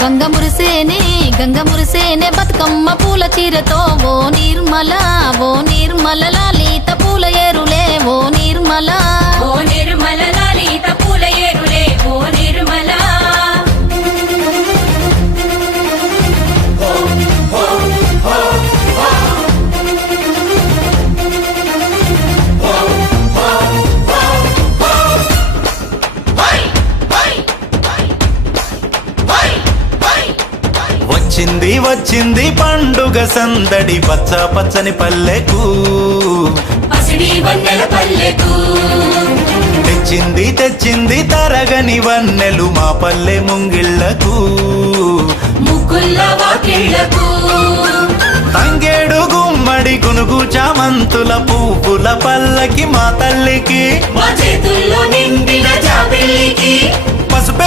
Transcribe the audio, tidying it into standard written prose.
గంగ మురిసేనే బతుకమ్మ పూల చీరతో ఓ నిర్మల లాలిత పూల ఏరులే ఓ నిర్మల లాలిత పూల ఏరులే ఓ నిర్మల. వచ్చింది పండుగ సందడి పచ్చ పచ్చని పల్లెకు పసిడి వన్నెల పల్లెకు తెచ్చింది తరగని వన్నెలు మా పల్లె ముంగిళ్లకు ముగ్గుల్ల వాకిళ్లకు తంగేడు గుమ్మడి గునుగు చామంతుల పువ్వుల పల్లకి మా తల్లికి మా చేతుల్లో నిండిన జాబిల్లికి పసుపే